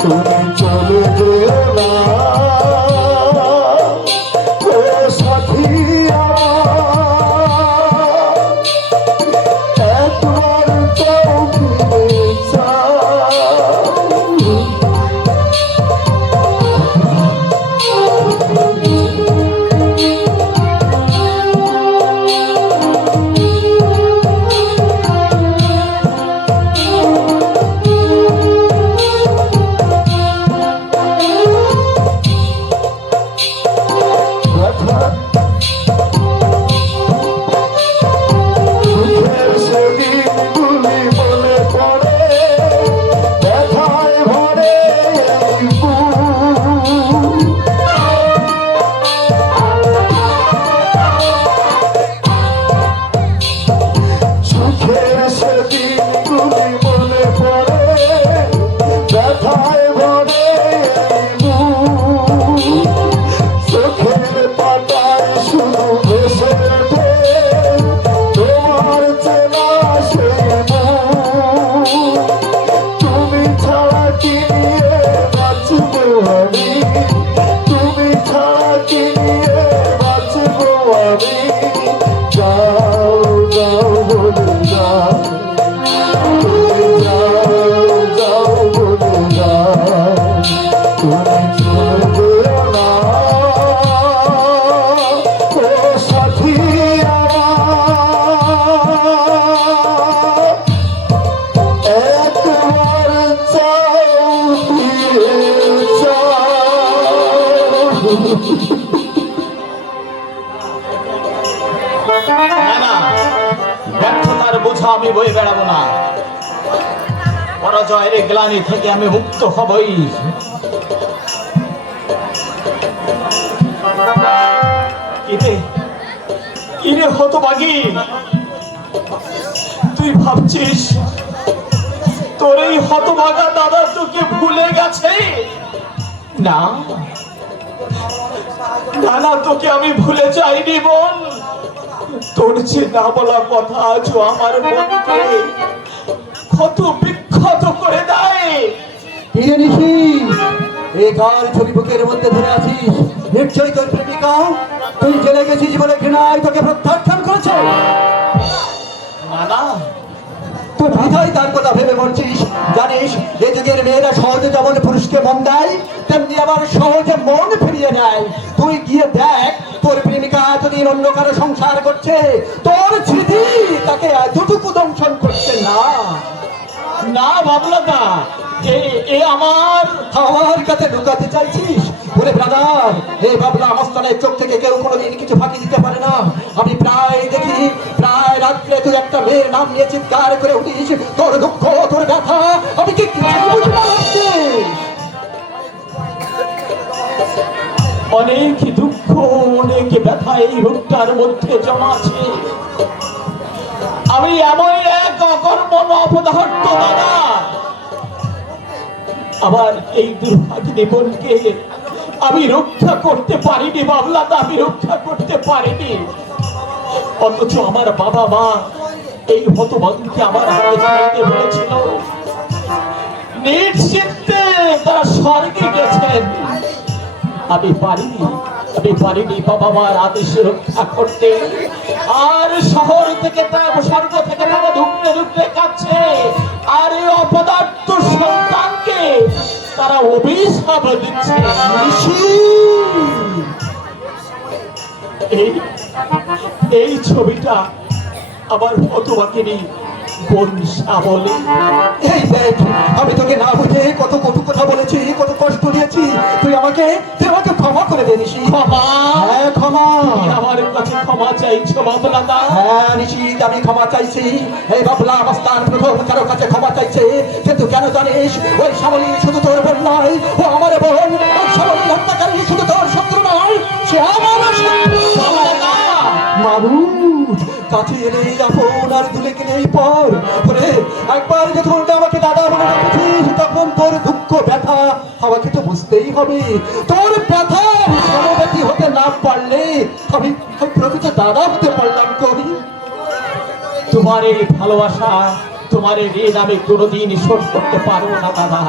তুমি চলে যেও না ও সাথিয়া একবার যাও ফিরে যাও ব্যর্থতার বোঝা আমি বয়ে বেড়াবো না। পরাজয়ের গ্লানি থেকে আমি মুক্ত হবই। কিরে হতভাগী, তুই ভাবছিস তোর এই হতভাগা দাদা তোকে ভুলে গেছে? না না না, তোকে আমি ভুলে যাইনি বোন। তোর যে না বলা কথা আজও আমার মনকে ক্ষত বিক্ষত করে দেয়। এই কাল ছবি বুকের মধ্যে ধরে আছিস, নিশ্চয়ই তোর প্রেমিকা তুই জেলে গেছিস বলে ঘৃণায় তোকে প্রত্যাখ্যান করেছে। না না, তুই বিধায় তার কথা ভেবে বলছিস। জানিস এই যুগের মেয়েরা সহজে যেমন পুরুষকে মন দেয়, তেমনি আবার সহজে মন ফিরিয়ে নেয়। তুই গিয়ে দেখ, তোর প্রেমিকা এতদিন অন্য কারো সংসার করছে, তোর স্মৃতি তাকে এতটুকু দংশন করছে না। না বাবলাদা, এ আমার কাছে ঢুকাতে চাইছিস বলে? ব্রাদার, এই বাবলা আমস্থানের চোখ থেকে কেউ কোনোদিন কিছু ফাঁকি দিতে পারে না। আমি প্রায় দেখি, প্রায় রাত্রে তুই একটা মেয়ের নাম নিয়ে চিৎকার করে উঠিস। তোর দুঃখ, তোর ব্যথা আমি কি বুঝতে পারছি? অনেক দুঃখ, অনেক ব্যথা এই রূপটার মধ্যে জমা আছে। আমি এমন এক অকর্মণ্য অপদার্থ দাদা, আবার এই দুর্ভাগ্যে বোনকে আমি রক্ষা করতে পারিনি বাবলাদা, আমি রক্ষা করতে পারিনি। অথচ আমার বাবা মা এই হতভাগ্যকে আমার হাতে ছাড়তে বলেছিল। নিশ্চিন্তে তারা স্বর্গে গেছেন, আমি পারিনি বাবা মার আদেশে রক্ষা করতে। আর শহর থেকে স্বর্গ থেকে তারা ঢুকতে ঢুকতে কাছে, আর এই অপদার্থ সন্তানকে তারা অভিশাপ দিচ্ছে। এই ছবিটা আবার হতভাগিনী বোন শ্যামলী। এই দেখ, আমি তোকে না বুঝে কত কটু কথা বলেছি, কত কষ্ট দিয়েছি। তুই আমাকে ক্ষমা করে দে নিশি। ক্ষমা? হ্যাঁ ক্ষমা। আমার কাছে ক্ষমা চাইছো বাবলাদা? হ্যাঁ নিশিত, আমি ক্ষমা চাইছি। এই বাবলা আমস্থান প্রথম কারো কাছে ক্ষমা চাইছে, কিন্তু কেন জানিস? ওই শ্যামলী শুধু তোর বোন নয়, ও আমার বোন। ওই শ্যামলী হত্যাকারী শুধু তোর শত্রু নয়, সে আমার শত্রু। মানুষ কাছে এলেই আপন, আর দূরে গেলেই পর। একবার যখন আমাকে দাদা বলে ডাকছিস, তখন তোর দুঃখ ব্যথা আমাকে তো বুঝতেই হবে। তোর ব্যথার সমব্যথী হতে না পারলে আমি প্রকৃত দাদা হতে পারলাম করি? তোমার এই ভালোবাসা, তোমার এই ঋণ আমি কোনোদিন শোধ করতে পারবো না দাদা।